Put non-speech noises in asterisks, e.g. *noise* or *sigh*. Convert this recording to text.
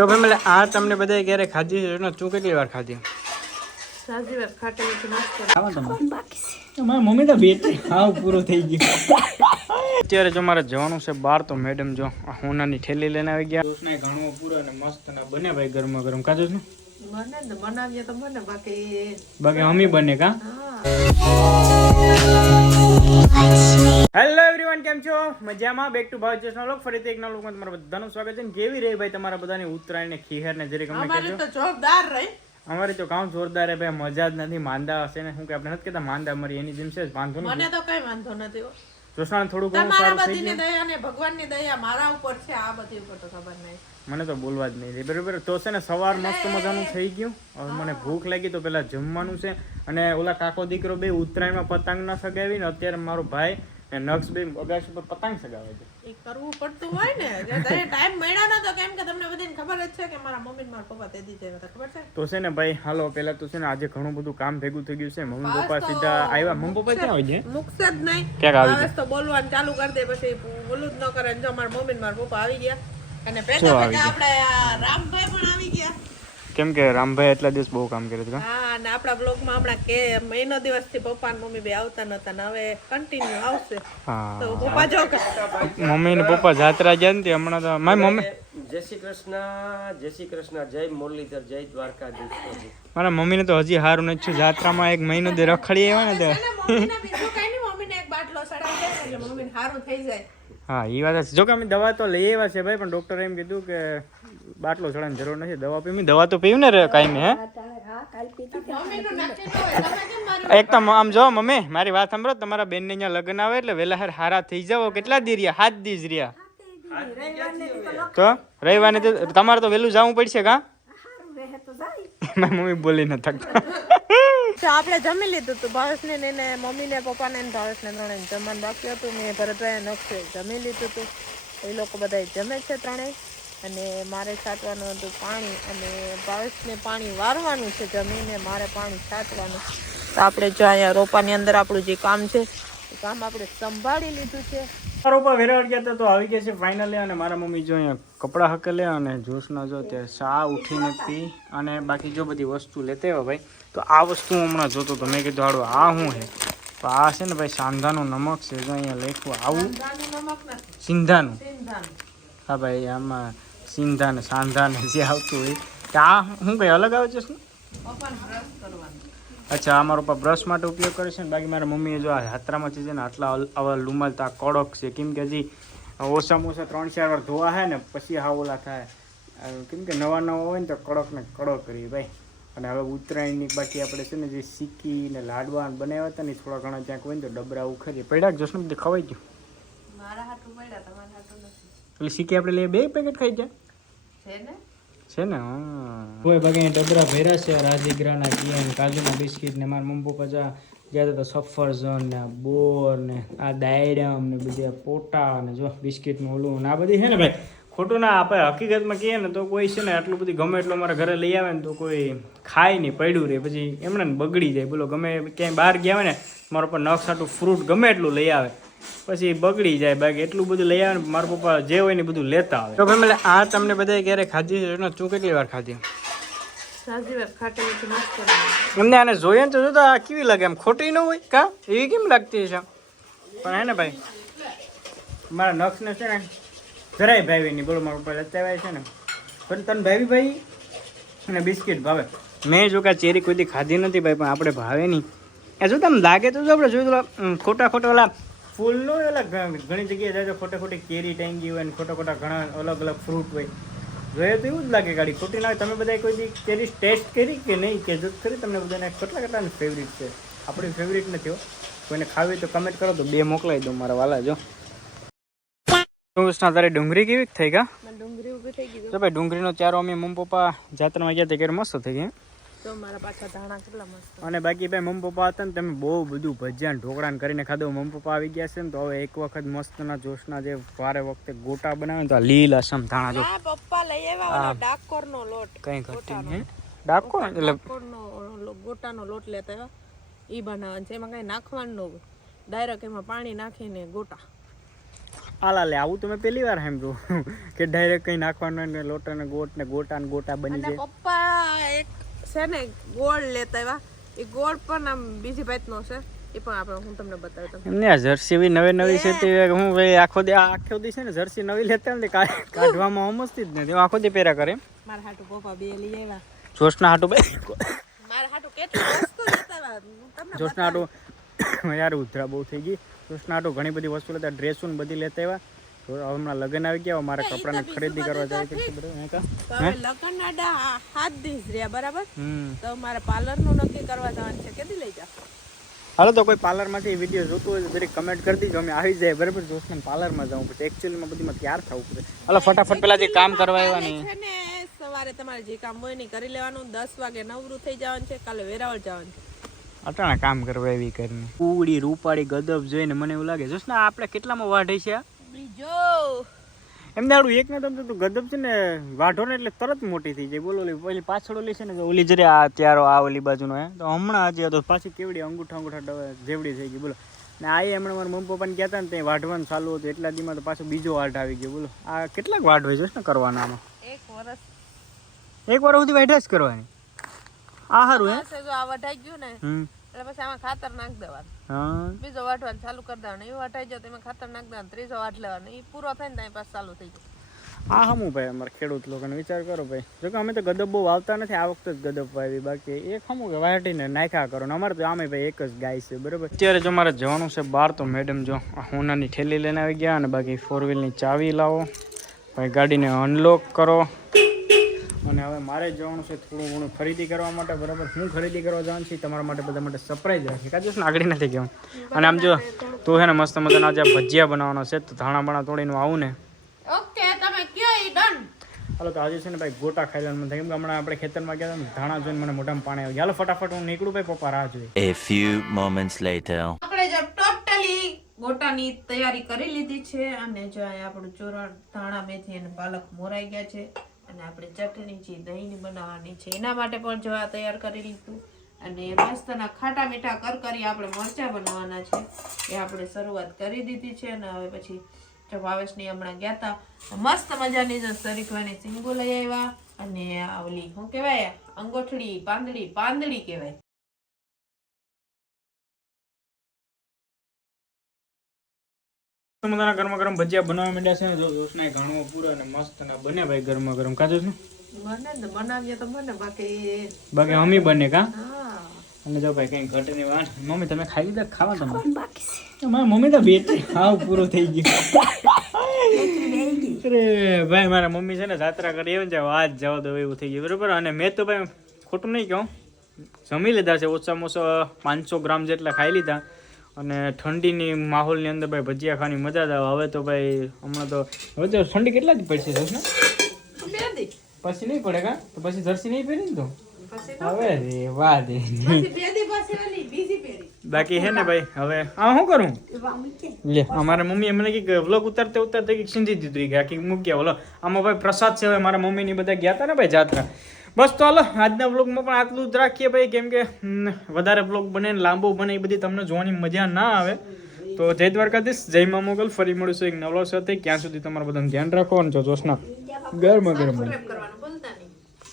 તો ફેમિલી આ તમને બધાય ક્યારે ખાધી છે? ને તું કેટલી વાર ખાધી? સાજી વાત ખાટે મીઠું નાસ્તો તમે મારી મમ્મી તો બેટરી હાવ પૂરો થઈ ગયો. અત્યારે જો મારે જવાનું છે બહાર તો મેડમ જો હું હોનાની ઠેલી લઈને આવી ગયા. દોસ્તને ઘણો પૂરો અને મસ્ત ને બને ભાઈ ગરમા ગરમ ખાજો ને બને ને બનાવીએ તો બને બાકી બાકી અમી બને કા? હેલો એવરીવન કેમ છો? મજામાં? બેક ટુ ભાવ જેસનો લોક ફરીથી એક નવા લોકમાં તમારું બધાનું સ્વાગત છે. કેવી રહી ભાઈ તમારા બધાની ઉત્તરાયણ ને ખીહર ને જરીક અમને અમારે કહેજો? તો જોરદાર રહી. અમારી તો કામ જોરદાર રહે ભાઈ. મજા જ નથી. માંદા હશે ને. શું કે આપણે નથી કહેતા? માંદા મરી એની જેમ છે વાંધો નથી. મને તો કઈ વાંધો નથી હો. થોડું ઘણું સારું થઈ બધીની દયા ને ભગવાનની દયા મારા ઉપર છે. આ બધી ઉપર તો ખબર નહીં. મને તો બોલવા જ નહીં બરોબર. તો છે ને સવાર મસ્ત મજાનું થઈ ગયું. હવે મને ભૂખ લાગી તો પેલા જમવાનું છે. અને ઓલા કાકો દીકરો બે ઉત્તરાયણમાં પતંગ ન સગાવી ને અત્યારે મારો ભાઈ ને નક્ષ બે અગાસી પર પતંગ સગાવે છે. એ કરવું પડતું હોય ને. જે તને ટાઈમ મળ્યો નતો કેમ કે તમને બધાને ખબર જ છે કે મારા મમ્મી ને મારા પપ્પા તે દી હતા, ખબર છે? તો છે ને ભાઈ હાલો પેલા તો છે ને આજે ઘણું બધું કામ ભેગું થઈ ગયું છે. મમ્મી પપ્પા સીધા આવ્યા. મમ્મી પપ્પા ક્યાં હોય છે? મુકશે જ નહીં. ક્યાંક આવી હવે તો બોલવાનું ચાલુ કરી દે પછી બોલું જ ન કરે જો મારા મમ્મી ને મારા પપ્પા આવી ગયા. અને પેલા ભેગા આપણે રામભાઈ પણ આવી ગયા. કેમ કે રામભાઈ એટલા દિવસ બહુ કામ કર્યું હતું હા અને આપણા બ્લોગમાં હમણાં કે મહિનો દિવસથી પપ્પા ને મમ્મી બે આવતા નતા ને હવે કન્ટિન્યુ આવશે. હા. તો પપ્પા જો મમ્મી ને પપ્પા જાત્રા ગયા ને હમણાં તો મારી મમ્મી જય શ્રી કૃષ્ણ જય શ્રી કૃષ્ણ જય મુરલીધર જય દ્વારકાધીશ. મારા મમ્મીને તો હજી સારું નથી થયું. જાત્રામાં એક મહિનો દે રખડી આવ્યા ને તે. અને જાય. હા એ વાત છે જો કે અમે દવા તો લઈ આવ્યા છે ભાઈ પણ ડોક્ટરે એમ કીધું કે બાટલો ચડાની જરૂર નથી. દવા પીવી? દવા તો પીવ ને રે કાંઈ હે એક તો આમ જો મમ્મી મારી વાત સાંભળો. તમારા બેનને અહીંયા લગ્ન આવે એટલે વહેલા હાર હારા થઈ જાવ કેટલા દી રહ્યા? હાથ દી જ રહ્યા. તો રવિવારે તો તમારે તો વહેલું જવું પડશે કા? *laughs* મમ્મી બોલી ન થકતા. આપણે જમી લીધું હતું ભાવેશને ને એને મમ્મીને પપ્પાને ને ભાવેશને ત્રણેય. જમવાનું બાકી હતું. મેં ભરતભાઈ નક્ષે જમી લીધું હતું એ લોકો બધા જમે છે ત્રણેય. અને મારે છાંટવાનું હતું પાણી અને ભાવેશને પાણી વારવાનું છે જમીને મારે પાણી છાંટવાનું. તો આપણે જો અહીંયા રોપાની અંદર આપણું જે કામ છે એ કામ આપણે સંભાળી લીધું છે. રોપા વેરાવળ ગયા હતા તો આવી ગયા છે ફાઇનલી અને મારા મમ્મી જો અહીંયા કપડાં હકેલે અને જ્યુસના જો ત્યાં શા ઉઠી નથી અને બાકી જો બધી વસ્તુ લેતે હોય ભાઈ તો આ વસ્તુ હમણાં જોતો તો મેં કીધું હાડો આ શું છે તો આ છે ને ભાઈ સાંધાનું નમક છે જો અહીંયા લખવું આવું. સિંધાનું. હા ભાઈ આમાં સિંધા ને સાંધા ને જે આવતું હોય. તો આ શું કઈ અલગ આવે છે અચ્છા, આ મારો પપ્પા બ્રશ માટે ઉપયોગ કરે છે ને, બાકી મારા મમ્મીએ જો આ હાથરામાં છે ને આટલા આવા રૂમાલ આ કડક છે. કેમ કે હજી ઓછામાં ઓછા ત્રણ ચાર વાર ધોવા છે ને, પછી હા ઓલા થાય. કેમ કે નવા નવા હોય ને તો કડક ને કડક કરીએ ભાઈ. અને હવે ઉત્તરાયણની બાકી આપણે છે ને જે સિક્કી ને લાડવા બનાવ્યા હતા ને થોડા ઘણા ક્યાંક હોય ને તો ડબરા ઉખરીએ પડ્યા જોશ ને ખવાઈ ગયું? મારા હાથું પડ્યા, તમારા નથી. એટલે શીખી આપણે લઈએ બે પેકેટ ખાઈ જાય છે ને? હા. કોઈ બાકી ડબરા ભેરા છે રાજગીરાના ચિયન કાજુના બિસ્કિટ ને મારા મમ્મી પપ્પા ગયા હતા તો સફરજન ને આ બોર ને આ દાયડમ ને બધા પોટા ને જો બિસ્કિટનું ઓલું ને આ બધી છે ને ભાઈ ખોટું ના આપણે હકીકતમાં કહીએ ને તો કોઈ છે ને આટલું બધું ગમે એટલું અમારા ઘરે લઈ આવે ને તો કોઈ ખાય નહીં પડ્યું રહે. પછી એમણે ને બગડી જાય. બોલો ગમે ક્યાંય બહાર ગયા હોય ને મારા પર નખ સાટું ફ્રૂટ ગમે એટલું લઈ આવે. પછી બગડી જાય બાકી એટલું બધું લઈ આવે ને મારા પપ્પા જે હોય ને બધું લેતા આવે. તો ભાઈ આ તમને બધાય ક્યારે ખાધી છે? તું કેટલી વાર ખાધી. એમને આને જોઈએ ને તો જોતા આ કેવી લાગે? એમ ખોટી ન હોય? કા? એવી કેમ લાગતી છે પણ હે ને ભાઈ મારા નક્ષને છે ને જરાય ભાવી નહીં. બોલો મારા પપ્પા લેતા છે ને. પણ તને ભાવી ભાઈ? અને બિસ્કિટ ભાવે. મેં જો કે આ ચેરી કોઈ દી ખાધી નથી ભાઈ પણ આપણે ભાવે નહીં. એ જો તમને લાગે તો જો આપણે જોયું તો ખોટા ખોટા ઓલા ફૂલનો અલગ ઘણી જગ્યાએ જાય તો ખોટા ખોટી કેરી ટાંગી હોય ને ખોટા ખોટા ઘણા અલગ અલગ ફ્રૂટ હોય. જોઈએ તો એવું જ લાગે ગાડી ખોટી ના. તમે બધા કોઈ કેરી ટેસ્ટ કરી કે નહીં? કે જો કરી? તમને બધાને કેટલા કેટલાની ફેવરિટ છે? આપણી ફેવરિટ નથી હો. કોઈને ખાવી તો કમેન્ટ કરો તો બે મોકલાવી દો મારા વાલા જો. કૃષ્ણ તારી ડુંગળી કેવી થઈ ગયા ડુંગળી ઊભી થઈ ગઈ તો ભાઈ ડુંગળીનો ચારો અમે મમ્મી પપ્પા જાત્રામાં ગયા તે ઘેર મસ્ત થઈ ગયા તો મારા પાછા ધાણા કેટલા મસ્ત. અને બાકી ભાઈ મમ્મી પપ્પા હતા ને તમે બહુ બધું ભજીયા ને ઢોકળા કરીને ખાધું. મમ્મી પપ્પા આવી ગયા છે ને તો હવે એક વખત મસ્તના જોશના જે વારે વખતે ગોટા બનાવે તો લીલા સમ ધાણા જો. પપ્પા લઈ આવ્યા ઓલો ડાકોર નો લોટ. કઈ ઘટી નહીં. ડાકોર? એટલે ડાકોર નો ગોટાનો લોટ લેતા આવ્યા. ઈ બનાવવાનું છે. એમાં કઈ નાખવાનું ન ડાયરેક્ટ એમાં પાણી નાખીને ગોટા. આલા લે આવું તો મેં પહેલી વાર સાંભળ્યું. કે ડાયરેક્ટ કંઈ નાખવાનું ને લોટ ને ગોટ ને ગોટા ને ગોટા બની જાય. પપ્પા એક છે ને ગોળ લેતા આવ્યા. એ ગોળ પણ આમ બીજી ભાતનો છે. એ પણ આપણે હું તમને બતાવી દઉં એમને જર્સી બી નવી નવી છે તે હું ભાઈ આખો દે આખો દી છે ને જર્સી નવી લેતા ને કાઢવામાં સમજતી જ નથી. આખો દે પહેરા કરે મારા હાટુ પપ્પા બે લઈ આવ્યા. જોશના હાટુ ભાઈ મારા હાટુ કેટલી વસ્તુ લેતા આવ્યા? જોશના હાટુ *coughs* યાર ઉધરા બહુ થઈ ગઈ. જોશના હાટું ઘણી બધી વસ્તુ લેતા ડ્રેસો ને બધી લેતા આવ્યા. તો હમણાં લગ્ન આવી ગયા મારે કપડાની ખરીદી કરવા જાય છે બધું હે કા? તો હવે લગ્ન આડા હાથ દિવસ રહ્યા બરાબર? તો મારે પાર્લરનું નક્કી કરવા જવાનું છે. કેદી લઈ જાવ હાલો તો કોઈ પાર્લરમાંથી વીડિયો જોતું હોય તો દરેક કમેન્ટ કરી દીજો. અમે આવી જાય બરાબર? જોશને પાર્લરમાં જવું પડે એકચ્યુઅલીમાં બધીમાં તૈયાર થવું પડે હાલો ફટાફટ પેલા જે કામ કરવા આવ્યા ને સવારે તમારે જે કામ હોય ને કરી લેવાનું. દસ વાગે નવરું થઈ જવાનું છે કાલે વેરાવળ જવાનું છે. અટાણા કામ કરવા એવી કરીને. કુડી રૂપાળી ગદબ જોઈને મને એવું લાગે જોશ ને આપણે કેટલામાં વાઢે છે? બીજો. એમ દાડું એક ને તો ગદબ છે ને વાઢો ને એટલે તરત મોટી થઈ જાય. બોલો ઓલી પેલી પાછળ ઓલી છે ને ઓલી જરે આ ત્યારો આ ઓલી બાજુનો હે. તો હમણાં હજી તો પાછી કેવડી અંગૂઠા અંગૂઠા ડવે- જેવડી થઈ ગઈ બોલો. ને આ હમણાં મારા મમ્મી પપ્પાને કહેતા ને તે વાઢવાનું ચાલુ હતું એટલા દીમાં તો પાછો બીજો વાઢ આવી ગયો બોલો. આ કેટલાક વાઢ હોય છે ને કરવાના આમાં? એક વર્ષ એક વર્ષ સુધી વાઢ જ કરવાની. આ સારું હે. આ વઢાઈ ગયું ને હમ. એટલે પછી આમાં ખાતર નાખ દેવાનું. હા. બીજો વાટવાનું ચાલુ કરી દેવાનું. એ વટાઈ જાય તો એમાં ખાતર નાખ દેવાનું ત્રીજો વાટ લેવાનો. એ પૂરો થાય ને ત્યાં પાછું ચાલુ થઈ જાય. હા હમું ભાઈ અમારે ખેડૂત લોકોને વિચાર કરો ભાઈ. જો કે અમે તો ગદબ બહુ વાવતા નથી આ વખતે જ ગદબ વાવી. બાકી એક હમું કે વાટીને નાખ્યા કરો. ને અમારે તો આમે ભાઈ એક જ ગાય છે બરાબર? અત્યારે જો મારે જવાનું છે બહાર તો મેડમ જો હોનાની ઠેલી લઈને આવી ગયા અને બાકી ફોર વ્હીલની ચાવી લાવો. ભાઈ ગાડીને અનલોક કરો. અને હવે મારે જવાનું છે થોડું ઘણું ખરીદી કરવા માટે. બરાબર હું ખરીદી કરવા જવાનું છું તમારા માટે બધા માટે સરપ્રાઈઝ રાખે. કાજુ ને આગળ નથી કહેવાનું અને આમ જો તું છે ને મસ્ત મજાના આજે ભજીયા બનાવવાનો છે તો ધાણા બાણા તોડીને આવું ને. ઓકે તમે કયો ડન હાલો તો આજે છે ને ભાઈ ગોટા ખાઈ લેવાનું થાય કેમ કે હમણાં આપણે ખેતરમાં ગયા હતા ને ધાણા જોઈને મને મોઢામાં પાણી આવ્યું. ગયા હાલો ફટાફટ હું નીકળું ભાઈ પપ્પા રાહ જોઈ. A few moments later. આપણે જો ટોટલી ગોટાની તૈયારી કરી લીધી છે અને જો આપણું ચોરણ ધાણા મેથી અને પાલક મોરાઈ ગયા છે. અને આપણે ચટણી છે, દહીંની બનાવવાની છે. એના માટે પણ જો આ તૈયાર કરી લીધું. અને મસ્તના ખાટા મીઠા કરકરી આપણે મરચાં બનાવવાના છે. એ આપણે શરૂઆત કરી દીધી છે અને હવે પછી જો ભાવેશની હમણાં ગયા હતા મસ્ત મજાની જો સરીખવાની સિંગો લઈ આવ્યા. અને ઓલી, શું કહેવાય? અંગોઠડી, પાંદડી પાંદડી કહેવાય. મજાના ગરમા ગરમ ભજીયા બનાવવા માંડ્યા છે ને જો જોશના ઘાણો પૂરો અને મસ્ત ને બને ભાઈ ગરમા ગરમ. કાજુ છે? બાકી બાકી અમી બને કા? અને જો ભાઈ કઈ ઘટે નહીં વાત મમ્મી તમે ખાઈ લીધા? ખાવા તમે મારા મમ્મી તો બેટરી હાવ પૂરો થઈ ગયો. અરે ભાઈ મારા મમ્મી છે ને જાત્રા કરી એવું છે વાત જવા દો એવું થઈ ગયું. બરોબર? અને મેં તો ભાઈ ખોટું નહીં કહું. જમી લીધા છે ઓછામાં ઓછા પાંચસો ગ્રામ જેટલા ખાઈ લીધા. અને ઠંડીની માહોલની અંદર ભાઈ ભજીયા ખાવાની મજા જ આવે. હવે તો ભાઈ હમણાં તો હવે તો ઠંડી કેટલા જ પડશે જોશ પછી નહીં પડે કા? તો પછી જર્સી નહીં પહેરી ને તો હવે રે વાહ દે બાકી હે ને ભાઈ હવે આ શું કરું? લે અમારા મમ્મીએ મને કે વ્લોગ ઉતારતે ઉતારતે કંઈક સિંધી દીધું. કે આખી મૂક્યા ઓલો આમાં ભાઈ પ્રસાદ છે હવે મારા મમ્મીની બધા ગયા હતા ને ભાઈ જાત્રા. બસ તો હાલો આજના બ્લોગમાં પણ આટલું જ રાખીએ ભાઈ, કેમ કે વધારે બ્લોગ બને લાંબો બને એ બધી તમને જોવાની મજા ના આવે. તો જય દ્વારકાધીશ, જય મા મોગલ, ફરી મળીશું એક નવલો સાથે. ક્યાં સુધી તમારા બધાનું ધ્યાન રાખો અને જો જોશના, ગરમ ગરમ